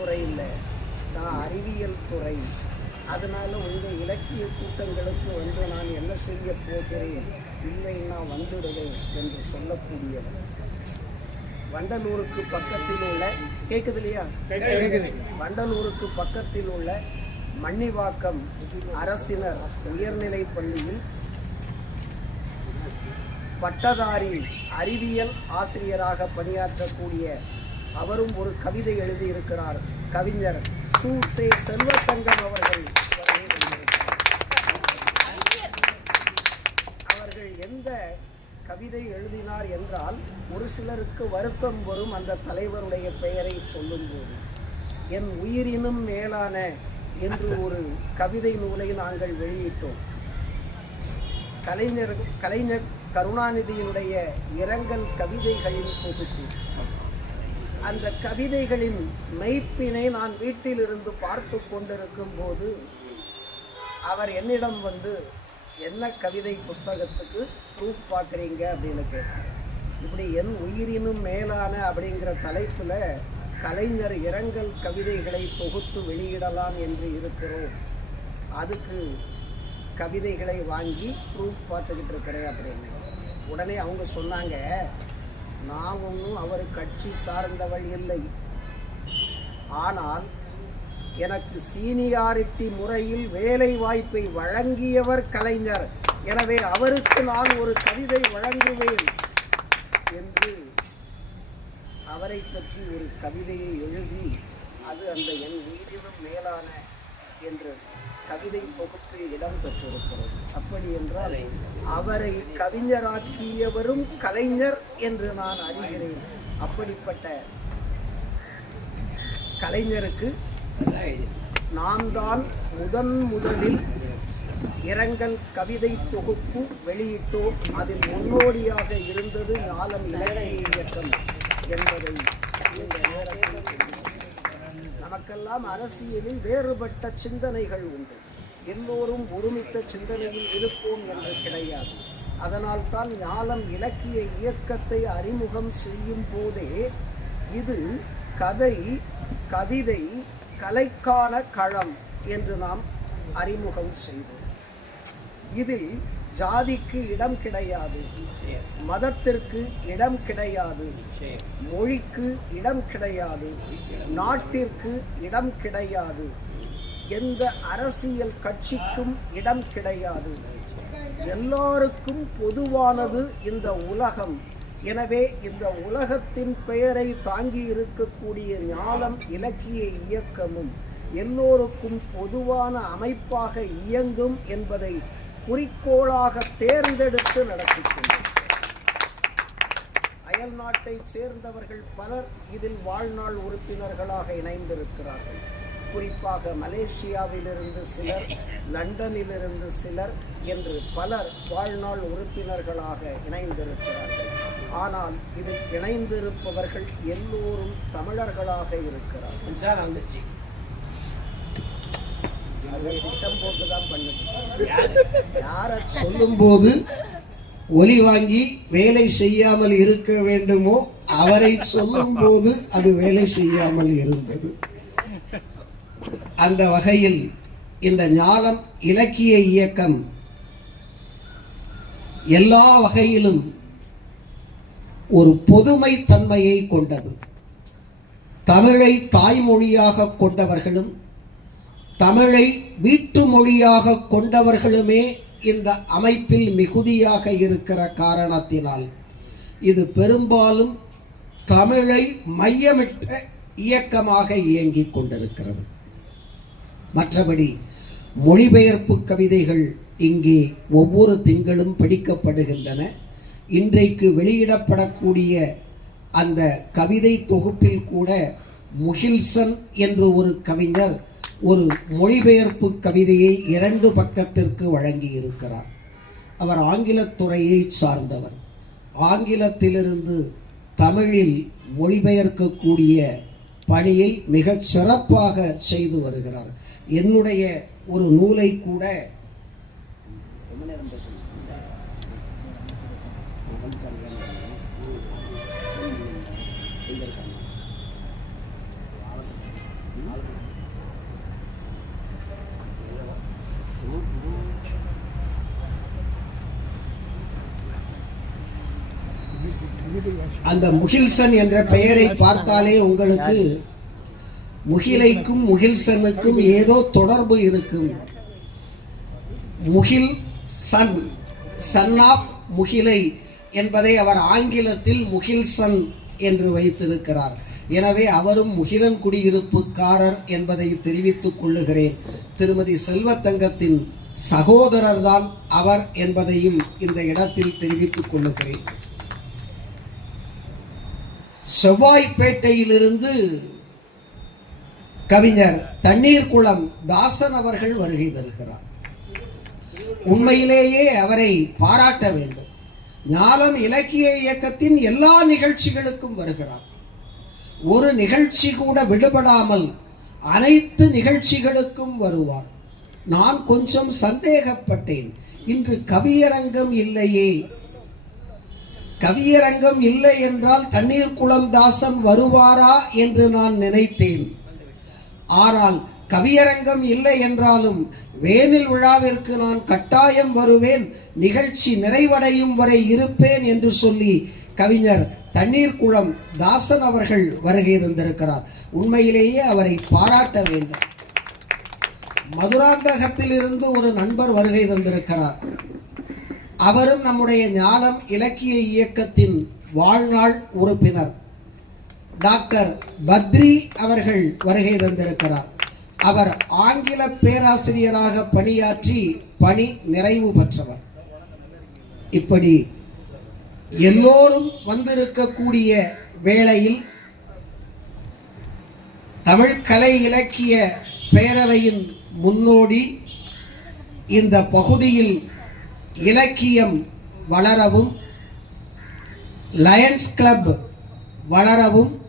துறை இல்லை நான் அறிவியல் துறை. அதனால உங்கள் இலக்கிய கூட்டங்களுக்கு வந்து நான் என்ன செய்ய போகிறேன் இல்லைன்னா வந்துடுவேன் என்று சொல்லக்கூடியவர். வண்டலூருக்கு பக்கத்தில் உள்ள கேட்குது இல்லையா? வண்டலூருக்கு பக்கத்தில் உள்ள மன்னிவாக்கம் அரசினர் உயர்நிலைப் பள்ளியில் பட்டதாரி அறிவியல் ஆசிரியராக பணியாற்றக்கூடிய அவரும் ஒரு கவிதை எழுதியிருக்கிறார். கவிஞர் சு. சே. செல்வத்தங்கம் அவர்கள். அவர்கள் எந்த கவிதை எழுதினார் என்றால் ஒரு சிலருக்கு வருத்தம் வரும் அந்த தலைவருடைய பெயரை சொல்லும்போது. என் உயிரினும் மேலான என்று ஒரு கவிதை நூலை நாங்கள் வெளியிட்டோம். கலைஞர் கலைஞர் கருணாநிதியினுடைய இரங்கல் கவிதைகளின் தொகுப்பு அந்த கவிதைகளின் மெய்ப்பினை நான் வீட்டிலிருந்து பார்த்து கொண்டிருக்கும் போது அவர் என்னிடம் வந்து என்ன கவிதை புஸ்தகத்துக்கு ப்ரூஃப் பார்க்குறீங்க? அப்படின்னு கேட்டார். இப்படி என் உயிரினும் மேலான அப்படிங்கிற தலைப்பில் கலைஞர் இரங்கல் கவிதைகளை தொகுத்து வெளியிடலாம் என்று இருக்கிறோம். அதுக்கு கவிதைகளை வாங்கி ப்ரூஃப் பார்த்துக்கிட்டு இருக்கிறேன் அப்படின்னு. உடனே அவங்க சொன்னாங்க நான் ஒன்றும் அவர் கட்சி சார்ந்தவள் இல்லை. ஆனால் எனக்கு சீனியாரிட்டி முறையில் வேலை வாய்ப்பை வழங்கியவர் கலைஞர். எனவே அவருக்கு நான் ஒரு கவிதை வழங்குவேன் என்று அவரை பற்றி ஒரு கவிதையை எழுதி அது அந்த என் உயிரினும் மேலான என்ற கவிதை தொகுப்பு இடம் பெற்றிருக்கிறது. அப்படி என்றால் அவரை கவிஞராக்கியவரும் கலைஞர் என்று நான் அறிகிறேன். அப்படிப்பட்ட கலைஞருக்கு நான் தான் முதன் முதலில் இரங்கல் கவிதை தொகுப்பு வெளியிட்டோம். அதில் முன்னோடியாக இருந்தது ஞாலம் இலங்கை இயக்கம் என்பதை இந்த நேரத்தில் நமக்கெல்லாம் அரசியலில் வேறுபட்ட சிந்தனைகள் உண்டு. எல்லோரும் ஒருமித்த சிந்தனையில் இருப்போம் என்று கிடையாது. அதனால் தான் ஞாலம் இலக்கிய இயக்கத்தை அறிமுகம் செய்யும் போதே இது கதை கவிதை கலைக்கான களம் என்று நாம் அறிமுகம் செய்தோம். இதில் ஜாதிக்கு இடம் கிடையாது. மதத்திற்கு இடம் கிடையாது. மொழிக்கு இடம் கிடையாது. நாட்டிற்கு இடம் கிடையாது. எந்த அரசியல் கட்சிக்கும் இடம் கிடையாது. எல்லாருக்கும் பொதுவானது இந்த உலகம். எனவே இந்த உலகத்தின் பெயரை தாங்கி இருக்கக்கூடிய ஞானம் இலக்கிய இயக்கமும் எல்லோருக்கும் பொதுவான அமைப்பாக இயங்கும் என்பதை குறிக்கோளாக தேர்ந்தெடுத்து நடத்துகின்றனர். அயல் நாட்டை சேர்ந்தவர்கள் பலர் இதில் வாழ்நாள் உறுப்பினர்களாக இணைந்திருக்கிறார்கள். குறிப்பாக மலேசியாவிலிருந்து சிலர் லண்டனிலிருந்து சிலர் என்று பலர் வாழ்நாள் உறுப்பினர்களாக இணைந்திருக்கிறார்கள். ஆனால் இதில் இணைந்திருப்பவர்கள் எல்லோரும் தமிழர்களாக இருக்கிறார்கள். சொல்லும்போது ஒலி வாங்கி வேலை செய்யாமல் இருக்க வேண்டுமோ அவரை சொல்லும் போது அது வேலை செய்யாமல் இருந்தது. அந்த வகையில் இந்த ஞானம் இலக்கிய இயக்கம் எல்லா வகையிலும் ஒரு பொதுமை தன்மையை கொண்டது. தமிழை தாய்மொழியாக கொண்டவர்களும் தமிழை வீட்டு மொழியாக கொண்டவர்களுமே இந்த அமைப்பில் மிகுதியாக இருக்கிற காரணத்தினால் இது பெரும்பாலும் தமிழை மையமிட்ட இயக்கமாக இயங்கிக் கொண்டிருக்கிறது. மற்றபடி மொழிபெயர்ப்பு கவிதைகள் இங்கே ஒவ்வொரு திங்களும் படிக்கப்படுகின்றன. இன்றைக்கு வெளியிடப்படக்கூடிய அந்த கவிதை தொகுப்பில் கூட முகில்சன் என்று ஒரு கவிஞர் ஒரு மொழிபெயர்ப்பு கவிதையை இரண்டு பக்கத்திற்கு வழங்கி இருக்கிறார் அவர் ஆங்கிலத் துறையை சார்ந்தவர். ஆங்கிலத்திலிருந்து தமிழில் மொழிபெயர்க்கக்கூடிய பணியை மிகச் சிறப்பாக செய்து வருகிறார். என்னுடைய ஒரு நூலை கூட ரொம்ப நேரம் பேசணும். அந்த முகில்சன் என்ற பெயரை பார்த்தாலே உங்களுக்கு முகிலைக்கும் முகில்சனுக்கும் ஏதோ தொடர்பு இருக்கும். முகில் சன் சன் ஆஃப் முகிலை என்பதை அவர் ஆங்கிலத்தில் முகில்சன் என்று வைத்திருக்கிறார். எனவே அவரும் முகிலன் குடியிருப்புக்காரர் என்பதை தெரிவித்துக் கொள்ளுகிறேன். திருமதி செல்வத்தங்கத்தின் சகோதரர் தான் அவர் என்பதையும் இந்த இடத்தில் தெரிவித்துக் கொள்ளுகிறேன். செவ்வாய்ப்பேட்டையிலிருந்து கவிஞர் தண்ணீர் குளம் தாசன் அவர்கள் வருகை தருகிறார். உண்மையிலேயே அவரை பாராட்ட வேண்டும். ஞானம் இலக்கிய இயக்கத்தின் எல்லா நிகழ்ச்சிகளுக்கும் வருகிறார். ஒரு நிகழ்ச்சி கூட விடுபடாமல் அனைத்து நிகழ்ச்சிகளுக்கும் வருவார். நான் கொஞ்சம் சந்தேகப்பட்டேன். இன்று கவியரங்கம் இல்லையே. கவியரங்கம் இல்லை என்றால் தண்ணீர் குளம் தாசன் வருவாரா என்று நான் நினைத்தேன். ஆனால் கவியரங்கம் இல்லை என்றாலும் வேனில் விழாவிற்கு நான் கட்டாயம் வருவேன் நிகழ்ச்சி நிறைவடையும் வரை இருப்பேன் என்று சொல்லி கவிஞர் தண்ணீர் குளம் தாசன் அவர்கள் வருகை தந்திருக்கிறார். உண்மையிலேயே அவரை பாராட்ட வேண்டும். மதுராந்தகத்திலிருந்து ஒரு நண்பர் வருகை தந்திருக்கிறார். அவரும் நம்முடைய ஞானம் இலக்கிய இயக்கத்தின் வாழ்நாள் உறுப்பினர். டாக்டர் பத்ரி அவர்கள் வருகை தந்திருக்கிறார். அவர் ஆங்கில பேராசிரியராக பணியாற்றி பணி நிறைவு பெற்றவர். இப்படி எல்லோரும் வந்திருக்கக்கூடிய வேளையில் தமிழ் கலை இலக்கிய பேரவையின் முன்னோடி இந்த பகுதியில் இலக்கியம் வளரவும் லயன்ஸ் கிளப் வளரவும்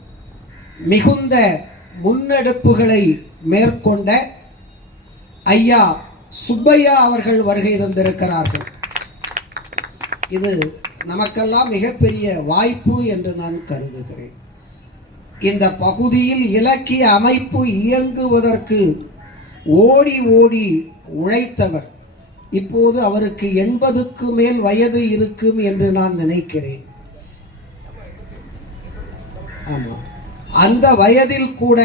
மிகுந்த முன்னெடுப்புகளை மேற்கொண்ட ஐயா சுப்பையா அவர்கள் வருகை தந்திருக்கிறார்கள். இது நமக்கெல்லாம் மிகப்பெரிய வாய்ப்பு என்று நான் கருதுகிறேன். இந்த பகுதியில் இலக்கிய அமைப்பு இயங்குவதற்கு ஓடி ஓடி உழைத்தவர் இப்போது அவருக்கு எண்பதுக்கு மேல் வயது இருக்கும் என்று நான் நினைக்கிறேன். ஆமா. அந்த வயதில் கூட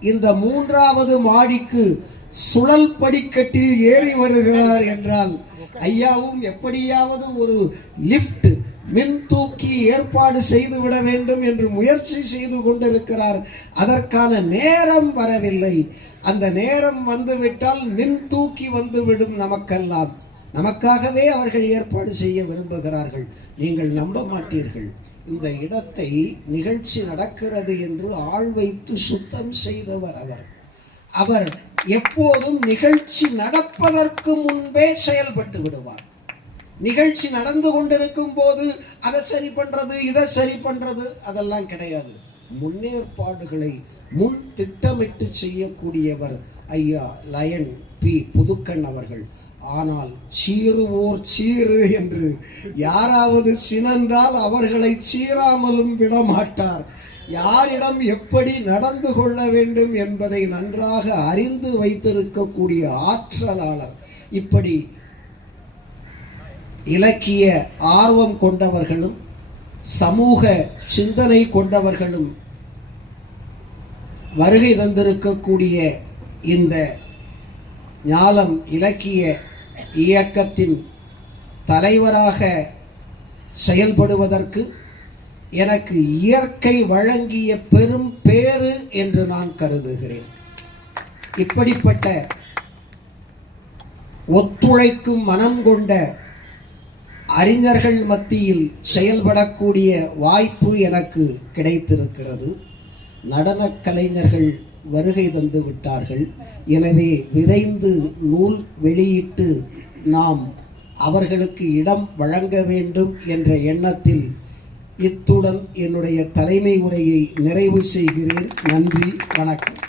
இந்த மூன்றாவது மாடிக்கு சுழல் படிக்கட்டில் ஏறி வருகிறார் என்றால் ஐயாவும் எப்படியாவது ஒரு லிஃப்ட் மின் தூக்கி ஏற்பாடு செய்து விட வேண்டும் என்று முயற்சி செய்து கொண்டிருக்கிறார். அதற்கான நேரம் வரவில்லை. அந்த நேரம் வந்துவிட்டால் மின் தூக்கி வந்துவிடும் நமக்கெல்லாம். நமக்காகவே அவர்கள் ஏற்பாடு செய்ய விரும்புகிறார்கள். நீங்கள் நம்ப மாட்டீர்கள். இந்த இடத்தை நிகழ்ச்சி நடக்கிறது என்று ஆள் வைத்து சுத்தம் செய்தவர் அவர். அவர் எப்போதும் நிகழ்ச்சி நடப்பதற்கு முன்பே செயல்பட்டு விடுவார். நிகழ்ச்சி நடந்து கொண்டிருக்கும் போது அதை சரி பண்றது இதை சரி பண்றது அதெல்லாம் கிடையாது. முன்னேற்பாடுகளை முன் திட்டமிட்டு செய்யக்கூடியவர் ஐயா லயன் பி புதுக்கண் அவர்கள். ஆனால் சீருவோர் சீரு என்று யாராவது சினந்தால் அவர்களை சீராமலும் விடமாட்டார். யாரிடம் எப்படி நடந்து கொள்ள வேண்டும் என்பதை நன்றாக அறிந்து வைத்திருக்கக்கூடிய ஆற்றலாளர். இப்படி இலக்கிய ஆர்வம் கொண்டவர்களும் சமூக சிந்தனை கொண்டவர்களும் வருகை தந்திருக்கக்கூடிய இந்த ஞாலம் இலக்கிய இயக்கத்தின் தலைவராக செயல்படுவதற்கு எனக்கு இயற்கை வழங்கிய பெரும் பேறு என்று நான் கருதுகிறேன். இப்படிப்பட்ட ஒத்துழைக்கும் மனம் கொண்ட அறிஞர்கள் மத்தியில் செயல்படக்கூடிய வாய்ப்பு எனக்கு கிடைத்திருக்கிறது. நடனக் கலைஞர்கள் வருகை தந்து விட்டார்கள். எனவே விரைந்து நூல் வெளியிட்டு நாம் அவர்களுக்கு இடம் வழங்க வேண்டும் என்ற எண்ணத்தில் இத்துடன் என்னுடைய தலைமை உரையை நிறைவு செய்கிறேன். நன்றி வணக்கம்.